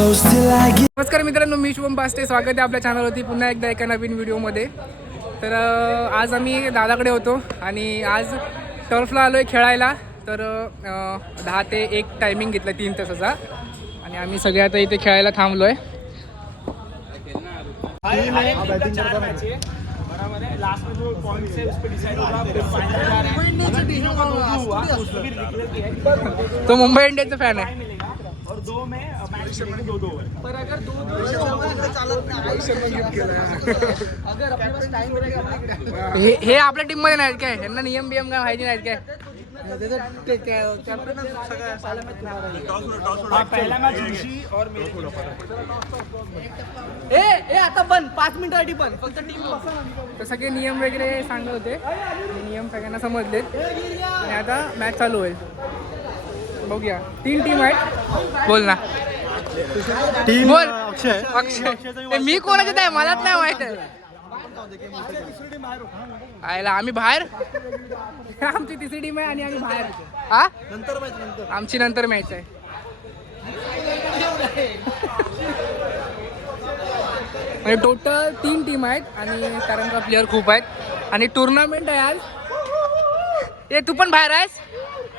नमस्कार मित्रांनो मी शुभम पास्टे. स्वागत आहे आपल्या चॅनलवरती पुन्हा एकदा एका नवीन व्हिडिओमध्ये तर आज आम्ही दादाकडे होतो आणि आज टर्फला आलो आहे खेळायला. तर दहा ते एक टायमिंग घेतलं तीन तासाचा. आणि आम्ही सगळे आता इथे खेळायला थांबलो आहे तो मुंबई इंडियनचा फॅन आहे. हे हे आपल्या टीममध्ये नाहीत काय? यांना नियम बियम काय माहिती नाहीत काय? ए ए आता बंद पाच मिनिटासाठी बंद. फक्त टीम तर सगळे नियम वगैरे सांगत होते. नियम सगळ्यांना समजलेत. आणि आता मॅच चालू होईल. बघूया. तीन टीम आहेत. बोल ना. बोल. अक्षय. अक्षय. मी कोणाच्यात आहे मलाच नाही माहीत. आहे आयला आम्ही बाहेर? आमची तिसरी टीम आहे आणि आम्ही बाहेर हा आमची नंतर मॅच आहे. म्हणजे टोटल तीन टीम आहेत आणि कारण का प्लेअर खूप आहेत. आणि टुर्नामेंट आहे आज. ए तू पण बाहेर आहेस?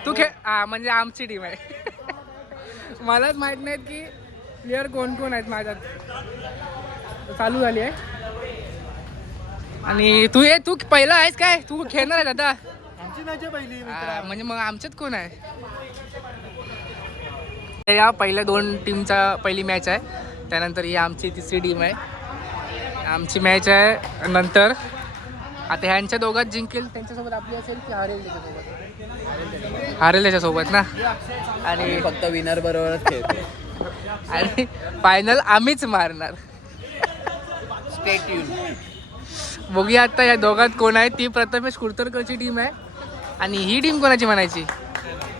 तू खेळ हा म्हणजे आमची टीम आहे. मलाच माहीत नाहीत की प्लेअर कोण कोण आहेत माझ्यात. चालू झाली आहे. आणि तू ये तू पहिला आहेस काय? तू खेळणार आहेस आता? हा, म्हणजे मग आमच्यात कोण आहे? या पहिल्या दोन टीमचा पहिली मॅच आहे. त्यानंतर ही आमची तिसरी टीम आहे. आमची मॅच आहे नंतर आता ह्यांच्या दोघात जिंकेल. त्यांच्यासोबत आपली असेल की हारेल त्याच्यासोबत? हारेल त्याच्यासोबत ना? आणि फक्त विनर बरोबरच खेळतो. आणि फायनल आम्हीच मारणार. स्टेट युन बघूया आता या दोघात कोण आहे. ती प्रथमेश कुर्तरकरची टीम आहे. आणि ही टीम कोणाची म्हणायची?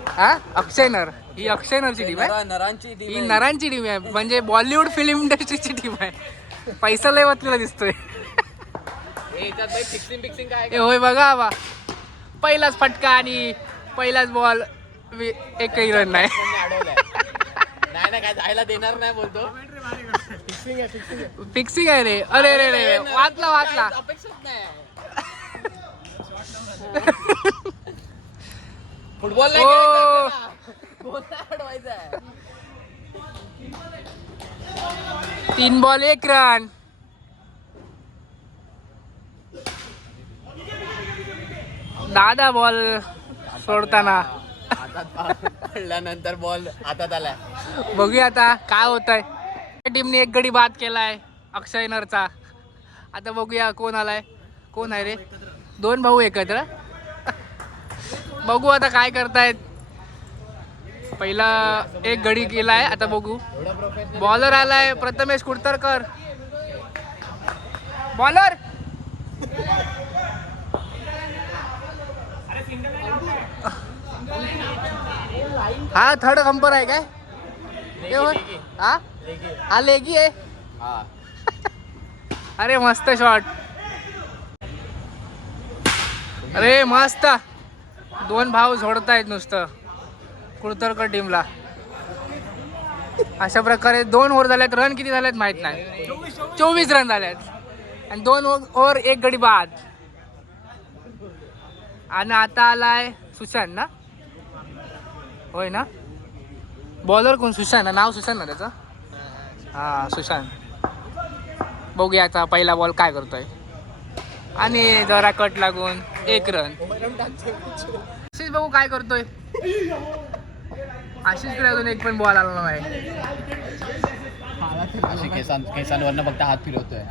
हा? अक्षय नर. ही अक्षय नरची टीम आहे. नरांची ही नरांची टीम आहे. म्हणजे बॉलिवूड फिल्म इंडस्ट्रीची टीम आहे. पैसा लय वाचलेला दिसतोय. फिक्सिंग फिक्सिंग काय ए होय बघा बा पहिलाच फटका आणि पहिलाच बॉल एकही रन नाही. नाही काय जायला देणार नाही बोलतो. फिक्सिंग आहे रे. अरे रे रे वाचला वाचला. फुटबॉल आहे. तीन बॉल एक रन दादा बॉल सोडताना. पडल्यानंतर बॉल हातात आलाय. बघूया आता काय होत आहे टीमने एक गडी बाद केलाय अक्षय नरचा. आता बघूया कोण आलाय. कोण आहे रे? दोन भाऊ एकत्र. बघू आता काय करतायत. पहिला एक गडी केलाय आता बघू. बॉलर आलाय प्रथमेश कुडतरकर. बॉलर हा थर्ड कंपर आहे काय? हा? हा लेगी आहे? हा. अरे मस्त शॉट अरे मस्त. दोन भाव झोडतायत नुसतं. कुळतरकर टीमला अशा प्रकारे दोन ओव्हर झाल्यात रन किती झाल्यात माहीत नाही. चोवीस रन झाल्यात आणि दोन ओव्हर एक गडी बाद. आणि आता आलाय सुशांत ना? होय ना? बॉलर कोण? सुशांत ना? नाव सुशांत ना त्याचं? हा सुशांत. बघूया आता पहिला बॉल काय करतोय. आणि जरा कट लागून एक रन आशिष बघू काय करतोय. आशिषकडे अजून एक पण बॉल आला नाही केसांवरनं फक्त हात फिरवतोय.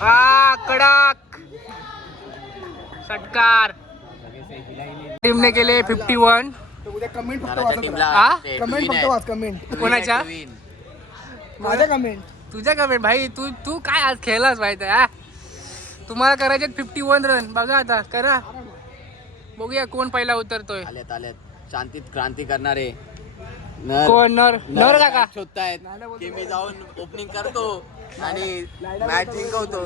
आ कडक. षटकार. टीमने केले फिफ्टी वन हा? कमेंट फक्त वाच कमेंट कोणाच्या? माझ्या कमेंट तुझ्या कमेंट भाई तू तू काय आज खेळलाच माहिती हा तुम्हाला करायचे फिफ्टी वन रन बघा आता करा. बघूया कोण पहिला उतरतोय. शांतीत क्रांती करणारे. नर कोण? नर? नर काका? शोधतायत. की मी जाऊन ओपनिंग करतो. आणि मॅच जिंकवतो.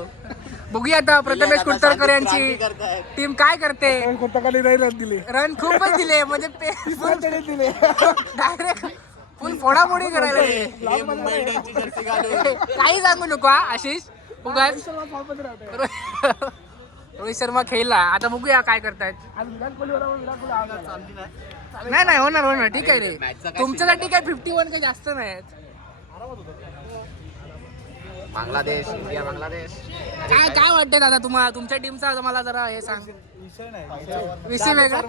बघूया आता प्रथमेश शांतीत यांची. टीम काय करते? नाही रन दिले. रन खूपच दिले म्हणजे दिले. डायरेक्ट फुल फोडाफोडी करायला काही सांगू नको हा आशिष उगाच. रोहित शर्मा खेळला. आता बघूया काय करतायत. नाही नाही होणार होणार. ठीक आहे रे. तुमच्यासाठी काय फिफ्टी वन काही जास्त नाही. बांगलादेश इंडिया बांगलादेश. काय काय वाटतंय दादा तुम्हाला तुमच्या टीमचा मला जरा हे सांग. विषय वेगळा?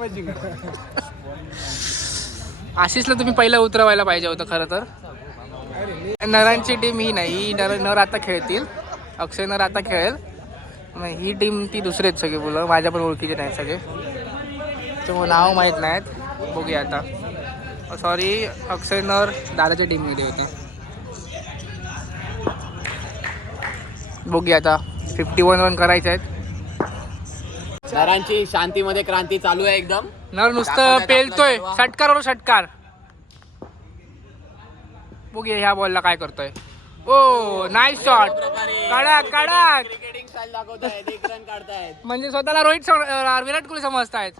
आशिषला तुम्ही पहिला उतरवायला पाहिजे होतं खरं तर. नरांची टीम ही नाही ही नर नर आता खेळतील. अक्षय नर आता खेळेल. मग ही टीम ती दुसरी आहेत सगळे मुलं माझ्या पण ओळखीचे नाहीत सगळे. त्यामुळे नाव माहीत नाहीत. बघूया आता. सॉरी अक्षय नर दादाच्या टीममध्ये होता. बघूया आता. फिफ्टी वन रन करायचे आहेत. नरांची शांतीमध्ये क्रांती चालू आहे एकदम. नर नुसतं पेलतोय. षटकार षटकार. बघूया ह्या बॉलला काय करतोय. ओ नाईस शॉट कडक कडक. म्हणजे स्वतःला रोहित विराट कोहली समजतायत.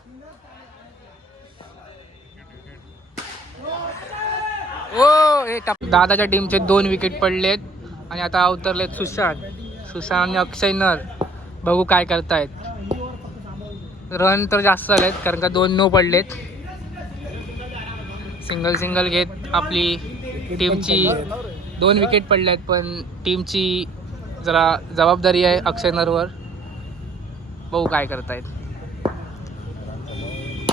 ओ हे दादाच्या टीमचे दोन विकेट पडलेत. आणि आता उतरलेत सुशांत. सुशांत आणि अक्षय नर. बघू काय करतायत. रन तर जास्त झालेत कारण का दोन नो पडलेत. सिंगल सिंगल घेत आपली टीमची दोन विकेट पडल्यात पण टीमची जरा जबाबदारी आहे अक्षय नरवर. बघू काय करतायत.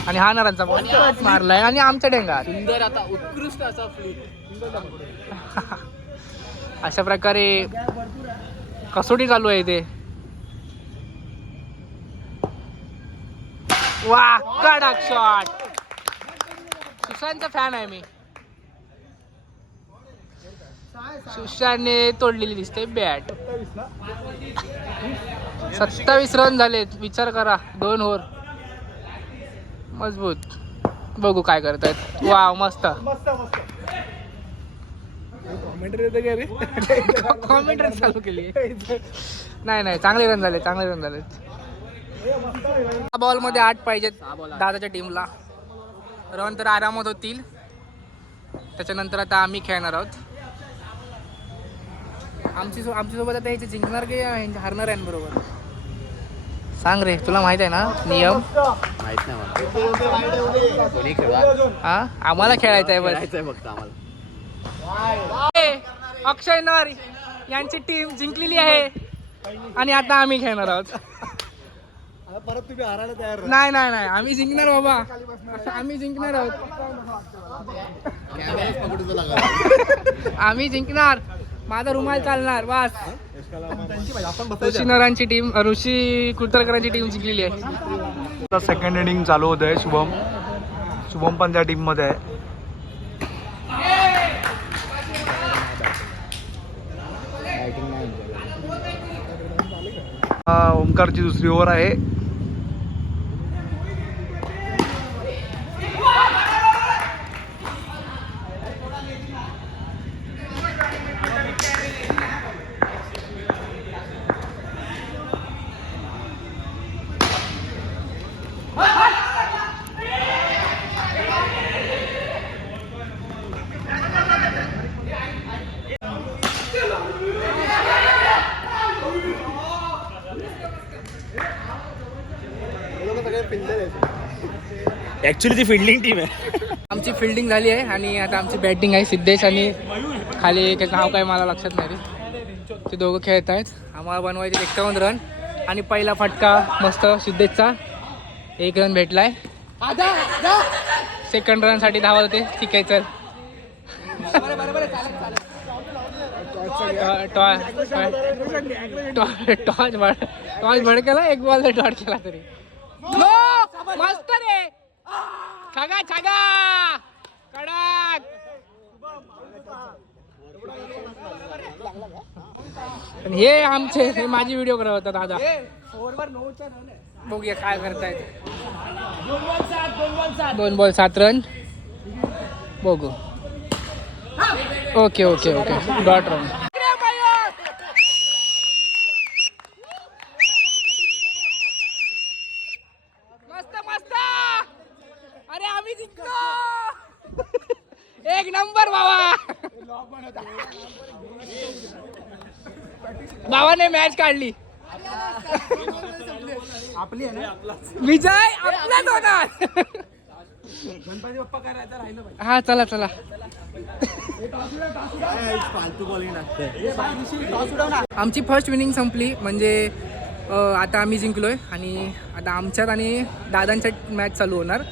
आणि हा नरांचा बॉल मारलाय आणि आमच्या सुंदर आता उत्कृष्ट असा अशा प्रकारे कसोटी चालू आहे इथे. वा कडक शॉट सुशांतचा फॅन आहे मी. सुशांतने तोडलेली दिसते बॅट सत्तावीस रन झालेत. विचार करा दोन होर मजबूत. बघू काय करतायत. वा मस्त. कॉमेंट्री येते का रे कॉमेंट्री चालू केली नाही नाही चांगले रन झाले चांगले रन झाले. बॉलमध्ये आठ पाहिजेत. दादाच्या टीमला रन तर आरामात होतील. त्याच्यानंतर आता आम्ही खेळणार आहोत. आमची सो- आमच्यासोबत आता याचे जिंकणार की हारणार आहे बरोबर? सांग रे तुला माहीत आहे ना? नियम? माहीत नाही हा? आम्हाला खेळायचं आहे बस. खेळायचंय फक्त आम्हाला. अक्षय नर यांची टीम जिंकलेली आहे. आणि आता आम्ही खेळणार आहोत. परत तुम्ही हारायला तयार. नाही नाही नाही. आम्ही जिंकणार बाबा. आम्ही जिंकणार आहोत. आम्ही जिंकणार. माझा रुमाल चालणार बस. ऋषी नरांची टीम ऋषी कुलतरकरांची टीम जिंकलेली आहे. सेकंड इनिंग चालू होत आहे शुभम. शुभम पण त्या टीममध्ये आहे. ओमकारची दुसरी ओव्हर आहे. ऍक्च्युली ती फिल्डिंग टीम आहे आमची फिल्डिंग झाली आहे आणि आता आमची बॅटिंग आहे सिद्धेश आणि खाली त्याचं नाव काय मला लक्षात नाही रे. ते दोघं खेळत आहेत आम्हाला बनवायचे एक्कावन्न रन आणि पहिला फटका मस्त सिद्धेशचा एक रन भेटलाय सेकंड रनसाठी धावत होते ठीक आहे चल टॉच टॉच भडकेला एक बॉल टॉर्च केला तरी मस्त रे छागा छागा! कडक! हे आमचे हे माझी व्हिडिओ करत होता दादा. बघूया काय करतायत. दोन बॉल सात रन बघू. Okay okay okay. Dot run मस्त मस्त अरे आम्ही जिंकलो एक नंबर बाबा. भावाने मॅच काढली. आपली विजय आपलाच होता. गणपती बाप्पा करायचं राहिलं हा चला चला. आमची फर्स्ट विनिंग संपली. म्हणजे आता आम्ही जिंकलोय आणि आता आमच्यात आणि दादांच्यात मॅच चालू होणार.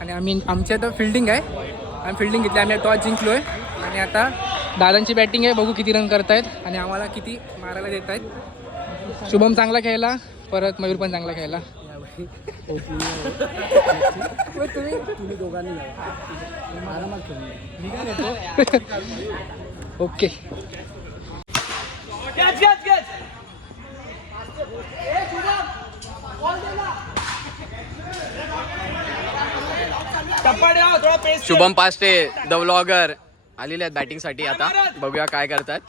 आणि आम्ही आमच्या फिल्डिंग आहे. आम्ही फिल्डिंग घेतली आम्ही टॉस जिंकलोय. आणि आता दादांची बॅटिंग आहे बघू किती रन करतायत. आणि आम्हाला किती मारायला देत आहेत शुभम चांगला खेळला परत मयूर पण चांगला खेळला तुम्ही दोघांनी देतो okay Shubham Paste the vlogger आलेले आहेत बॅटिंगसाठी आता. बघूया काय करतात.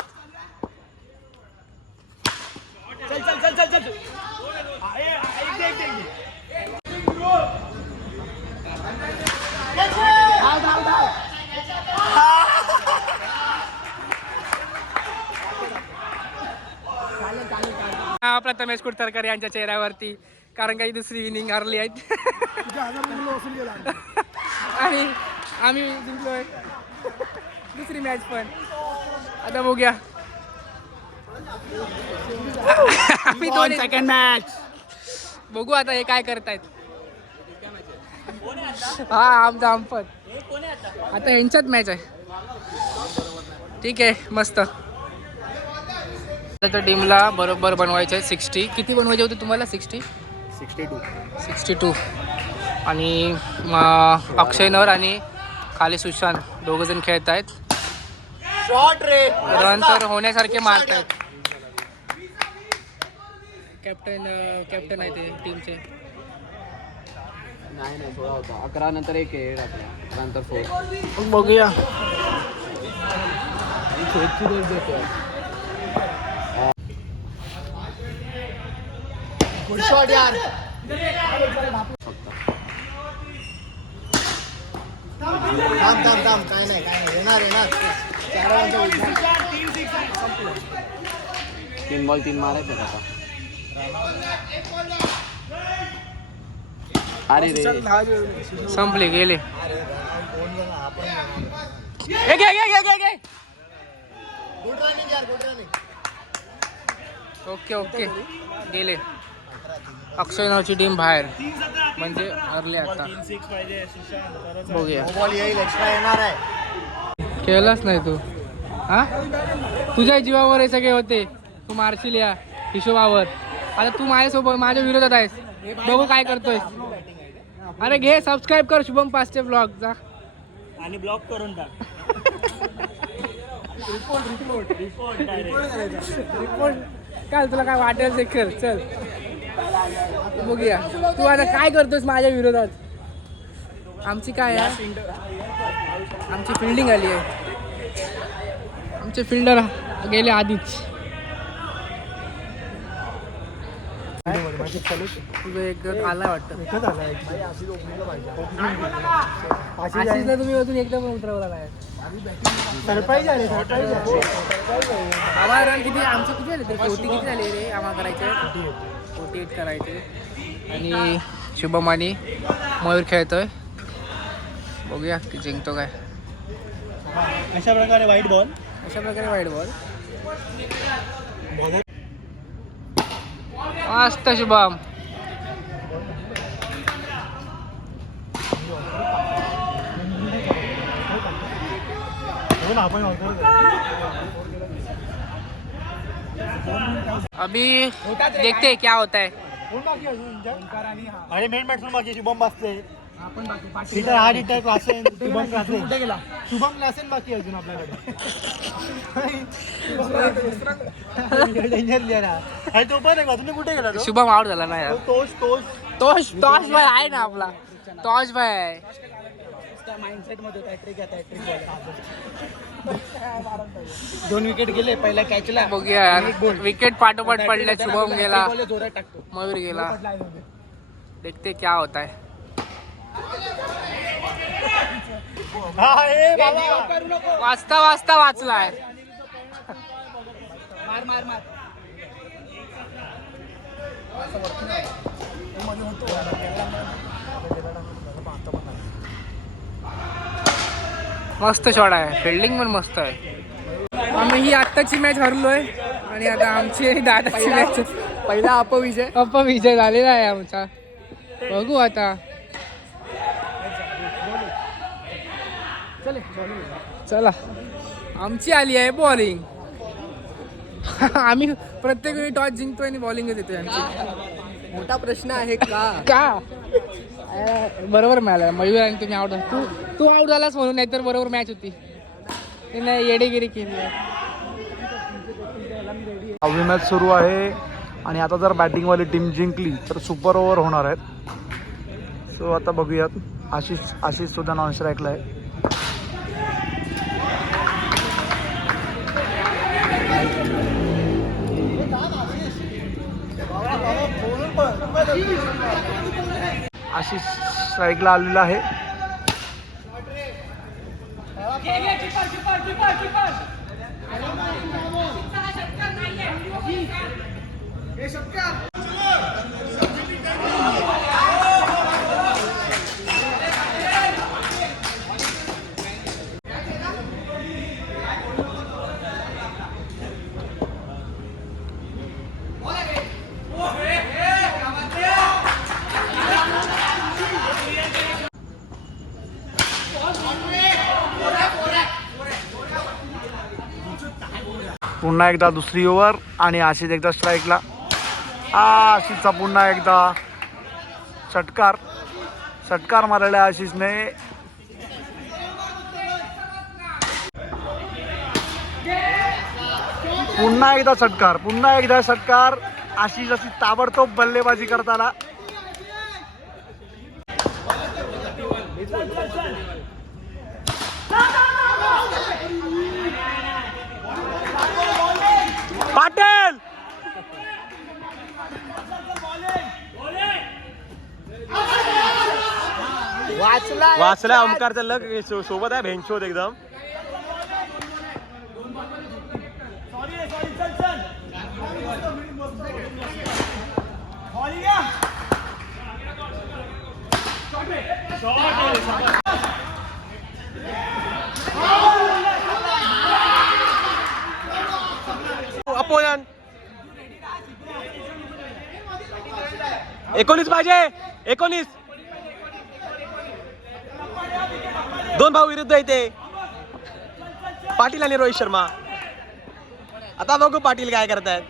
हा प्रथमेश कुडतरकर यांच्या चेहऱ्यावरती कारण काही दुसरी इनिंग हरली आहेत. आणि आम्ही जिंकलोय. दुसरी मॅच पण. आता बघूया. आम्ही दोन सेकंड मॅच बघू आता हे काय करतायत. हा आमचा आमपत आता यांच्यात मॅच आहे. ठीक आहे मस्त. आता टीमला बरोबर बनवायचं आहे सिक्स्टी किती बनवायचे होते तुम्हाला sixty sixty two sixty two आणि अक्षय नर आणि खाली सुशांत दोघ जण खेळत आहेत. शॉर्ट रे. रन तर होण्यासारखे मारत आहेत कॅप्टन कॅप्टन आहे ते टीमचे. नाही नाही सोळा होता. अकरा नंतर एक आहे आपल्या नंतर फोर बघूया. गुड शॉट यार. थांब थांब थांब काय नाही काय नाही. येणार येणार. तीन बॉल तीन मारायचे आता. अरे रे. संपले गेले. गुड रनिंग यार गुड रनिंग ओके ओके गेले. अक्षय नावची टीम बाहेर. म्हणजे हरले आता. बघूया. खेळलाच नाही तू. हा? तुझ्या जीवावर हे सगळे होते. तू मारशील या हिशोबावर. आता तू माझ्यासोबत माझ्या विरोधात आहेस. बघू काय करतोय अरे घे सबस्क्राईब कर शुभम पाचचे ब्लॉग जा. आणि ब्लॉक करून टाक. काल तुला काय वाटेल ते कर चल. बघूया. तू आता काय करतोस माझ्या विरोधात? आमची काय आहे? आमची फिल्डिंग आली आहे. आमचे फिल्डर गेले आधीच. तुझं एक वाटतं आला. आशिषला तुम्ही अजून एकदा पण उतरवला नाही. सरप्राईज आहे सरप्राईज आहे आम्हाला रन किती आमचे किती रे? आम्हाला करायचे एट करायचे. आणि शुभम आणि मयूर खेळतोय. बघूया की जिंकतो काय. अशा प्रकारे वाईट बॉल अशा प्रकारे वाईट बॉल मस्त शुभम. आपण. अभी देखते हैं क्या होता है? अरे मेन बॅट्समन बाकी शुभम बासते हा। शुभम क्लासेन कुठे गेला शुभम क्लासेन बाकी अजून आपल्याकडे डेंजर लिहिला ना। अरे तो पण आहे का कुठे गेला तो? शुभम आउट झाला ना यार। तो तोश तोश भाई आहे ना आपला तोश भाई। माइंडसेट मध्ये ट्रिक आता दोन विकेट गेले पहिला कॅचला बघूया यार. विकेट पाठोपाठ पडले शुभम गेला. मयूर गेला. देखते क्या होता है. हा वाचता वाचता वाचलाय मस्त शॉट आहे. फिल्डिंग पण मस्त आहे. आम्ही ही आत्ताची मॅच हरलोय. आणि आता आमची आणि दादाची मॅच पहिला अपविजय. अपविजय झालेला आहे आमचा. बघू आता. चला. आमची आली आहे बॉलिंग आम्ही प्रत्येक वेळी टॉस जिंकतोय आणि बॉलिंगच येतोय आमची. मोठा प्रश्न आहे का? का? बरोबर मिळाला. मयूर आणि तुम्ही आउट तू तू आउट झालास म्हणून नाही तर बरोबर मॅच होती. ते नाही येडेगिरी केली आहे. सहावी मॅच सुरू आहे आणि आता जर बॅटिंगवाली टीम जिंकली तर सुपर ओव्हर होणार आहेत. सो आता बघूयात. आशिष आशिष सुद्धा नॉन स्ट्राईकला आहे. आशिष स्ट्राईकला आलेला आहे. पुन्हा एकदा दुसरी ओव्हर आणि आशिष एकदा स्ट्राईकला आशिषचा पुन्हा एकदा षटकार. षटकार मारलेला आशिषने. पुन्हा एकदा षटकार पुन्हा एकदा षटकार. आशिष अशी ताबडतोब बल्लेबाजी करताना पाटील वाचला ओमकारचा लग सोबत आहे भेंचोत एकदम. अपोयन. एकोणीस पाहिजे एकोणीस. दोन भाऊ विरुद्ध येते पाटील आणि रोहित शर्मा. आता बघू पाटील काय करतायत.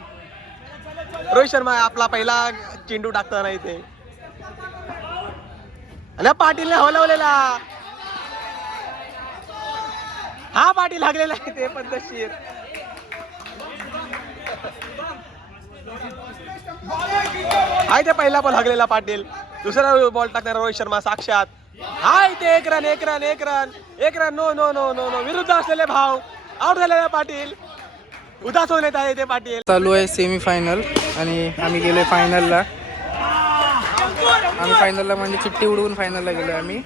रोहित शर्मा आपला पहिला चेंडू टाकताना इथे. आणि पाटीलने हलवलेला. हा पाटील लागलेला आहे ते पद्धतशीर आहे ते पहिला बॉल हगलेला पाटील. दुसरा बॉल टाकणारा रोहित शर्मा साक्षात. आहे ते एक रन एक रन एक रन एक run no no no no no. विरुद्ध असलेले भाव आउट झालेले पाटील. उदास होण्यात आहे ते पाटील. चालू आहे सेमी फायनल आणि आम्ही गेले फायनलला आम्ही फायनलला म्हणजे चिठ्ठी उडवून फायनलला गेलो आम्ही.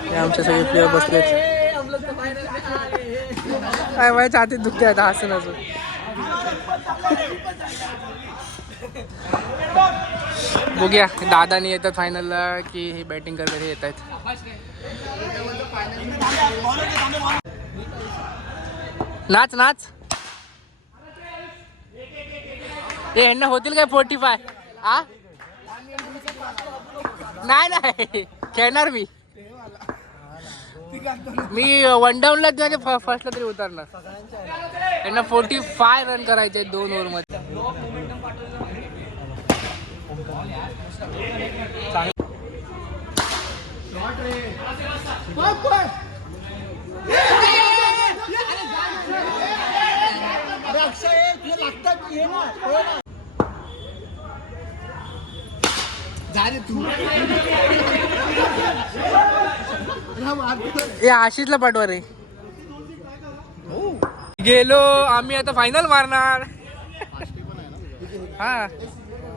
आमच्या आमचे सगळे प्लेअर बसले काय माझ्या छातीत दुखते आता हसून अजून बघूया. दादानी येतात फायनलला की हे बॅटिंग करणारे येत आहेत नाच नाच. ते ह्यांना होतील काय फोर्टी फाय आ? नाही नाही. खेळणार मी. मी वन डाऊनला म्हणजे फर्स्टला तरी उतरणार. त्यांना फोर्टी फाय रन करायचे दोन ओव्हरमध्ये. आशिषला पाठवा रे. गेलो आम्ही आता फायनल मारणार. हा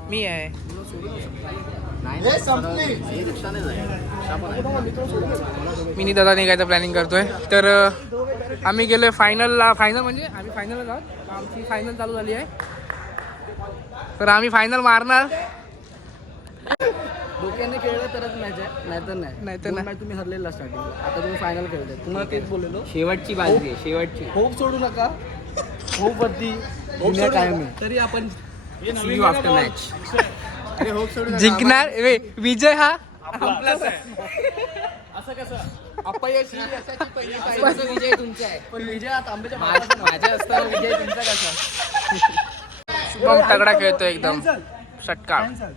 मी आहे. मिनी दादा निघायचं प्लॅनिंग करतोय. तर आम्ही गेलोय फायनलला फायनल म्हणजे आम्ही फायनलला जाऊ. आमची फायनल चालू झाली आहे. तर आम्ही फायनल मारणार. डोक्याने खेळलं तरच मॅच आहे. नाहीतर नाही. नाहीतर नाही. तुम्ही हरलेला स्टार्टिंग आता तुम्ही फायनल खेळताय. तुम्हाला तेच बोललेलो. शेवटची बाजरी आहे शेवटची. होप सोडू नका. होप वरती दुनिया कायम आहे. तरी आपण see you after match hope जिंकणार? वे, विजय हा? अपयश ही यशाची पहिली पायरी. विजय तुमचा आहे. पण विजय आता आंब्याच्या माझ्या माझ्या असताना विजय तुमचा कसा? शुभम तगडा खेळतोय एकदम. षटकार. कॅन्सल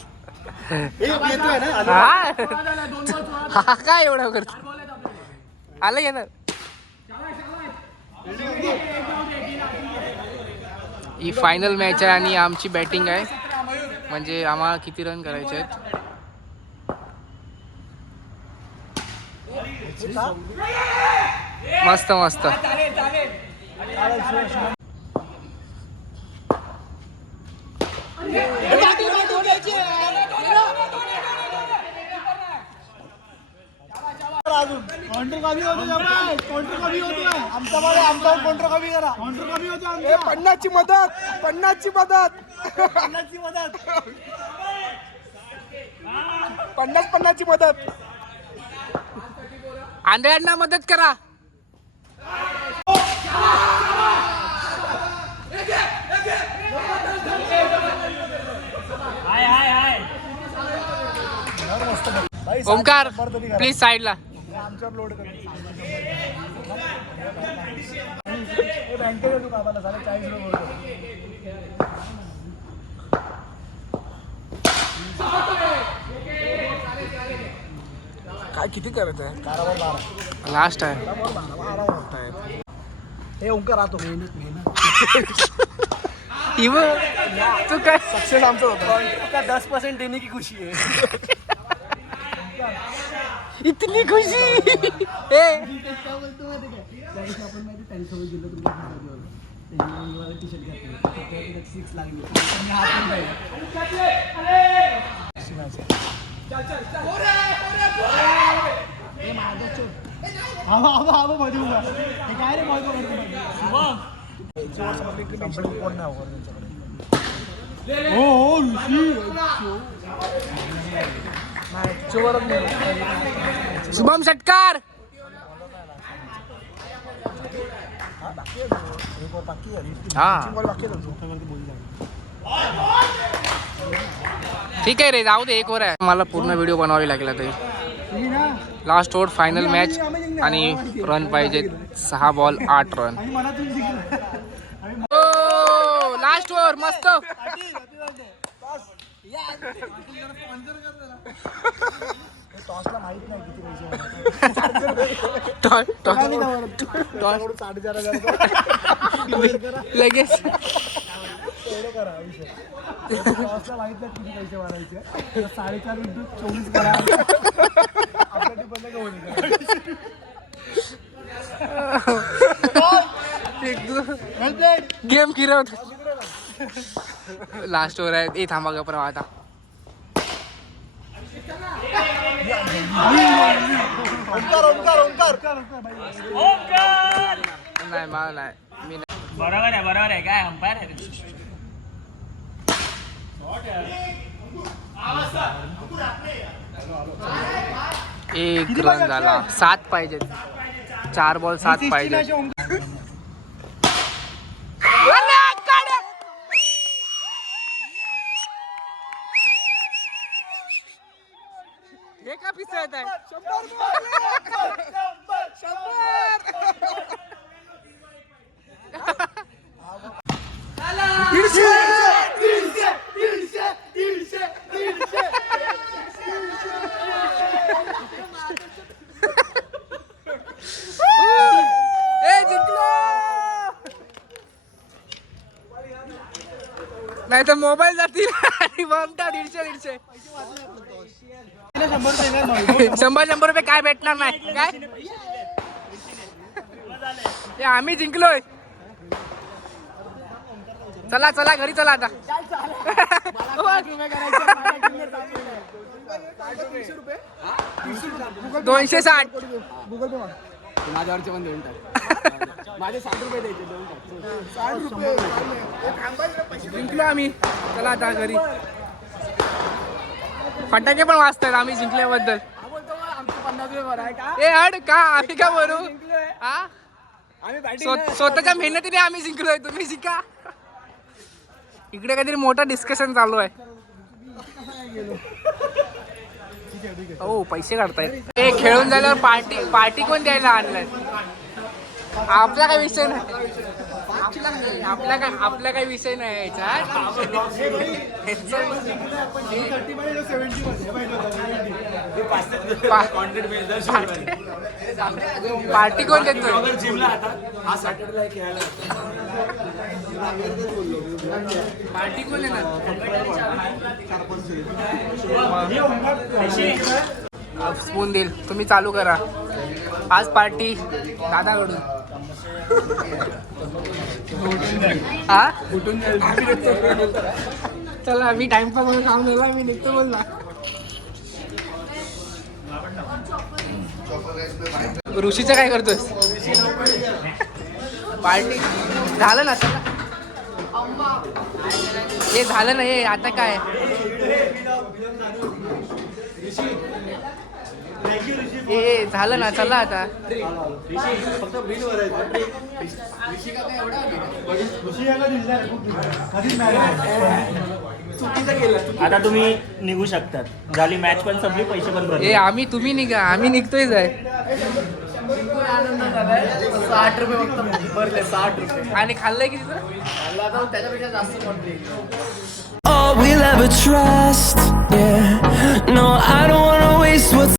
हा हा? काय एवढा करतो? आलं घेणार ही फायनल मॅच आहे आणि आमची बॅटिंग आहे. म्हणजे आम्हाला किती रन करायचे आहेत? मस्त मस्त. काउंटर कमी होतो काउंटर कमी होतो. आमचा काउंटर कमी करा. काउंटर कमी होतो आमचा पन्नासची मदत. पन्नासची मदत. पन्नासची मदत. पन्नास पन्नासची मदत. आंधळ्यांना मदत करा. ओमकार प्लीज साईडला. आमच्यावर लोड कर बँकेत येतो कामाला साडे चाळीस रुपये काय किती करत आहे? बारा. लास्ट आहे. होत हे ओंकार राहतो. मेहनत मेहनत. इव? तू काय? सक्सेस आमचं होतं. दस पर्सेंट देणे की खुशी आहे. इतनी खुशी ए आबा आबा आबा मध्ये उभा हे काय रे बॉल पकडतो कोण नाही अवघड त्यांच्याकडे हो हो नाही चोरच नाही शुभम षटकार! हा. ठीक आहे रे जाऊ दे एक वर आहे. मला पूर्ण व्हिडिओ बनवावी लागला तरी लास्ट ओव्हर फायनल मॅच आणि रन पाहिजेत सहा बॉल आठ रन लास्ट ओव्हर मस्त. टॉसला माहीत नाही किती पैसे लगेच. तेवढं करा विषय. टॉसला माहीत नाही किती पैसे मारायचे. तर साडेचार इंटू चोवीस करा. आपल्या टिपरला का होईल. गेम किरवत लास्ट ओव्हर आहे. ए थांबा गप्रा आता. ओंकार ओंकार ओंकार. ओंकार नाही मला नाही. मी नाही. बरोबर आहे बरोबर आहे. काय अंपायर आहे? एक रन झाला. सात पाहिजेत. चार बॉल सात पाहिजेत. हे पिसळत आहे नाही तर मोबाईल जातील आणि दीडशे दीडशे. शंभर शंभर रुपये काय भेटणार नाही. काय? आम्ही जिंकलोय. चला चला घरी चला आता. दोनशे साठ. माझ्यावरचे पण देऊन टाक. माझे साठ रुपये द्यायचे देऊन टाक. जिंकलो आम्ही. चला आता घरी. फटाके पण वाचतात आम्ही जिंकल्याबद्दल. ए अड का? आम्ही का बोलू? स्वतःच्या मेहनतीने आम्ही जिंकलोय तुम्ही जिंका. इकडे काहीतरी मोठं डिस्कशन चालू आहे. हो पैसे काढतायत. ए खेळून झाल्यावर पार्टी पार्टी कोण द्यायला आणलाय? आपला काय विषय नाही. आपला काय आपला काही विषय नाही याच्यात. पार्टी कोण देतोय? पार्टी कोण देणार? स्पून देईल. तुम्ही चालू करा. आज पार्टी दादाकडून. हा चला मी टाइमपास म्हणून काम नेला मी निघतो बोलला. ऋषीचं काय करतोस पार्टी? झालं ना चला. हे झालं ना हे आता काय? हे झालं ना चला आता. आता तुम्ही निघू शकतात. झाली मॅच पण संपली पैसे पण हे भरले आम्ही तुम्ही निघा आम्ही निघतोय जाय साठ रुपये फक्त भरले साठ रुपये. आणि खाल्लंय किती तर त्याच्यापेक्षा जास्त पडते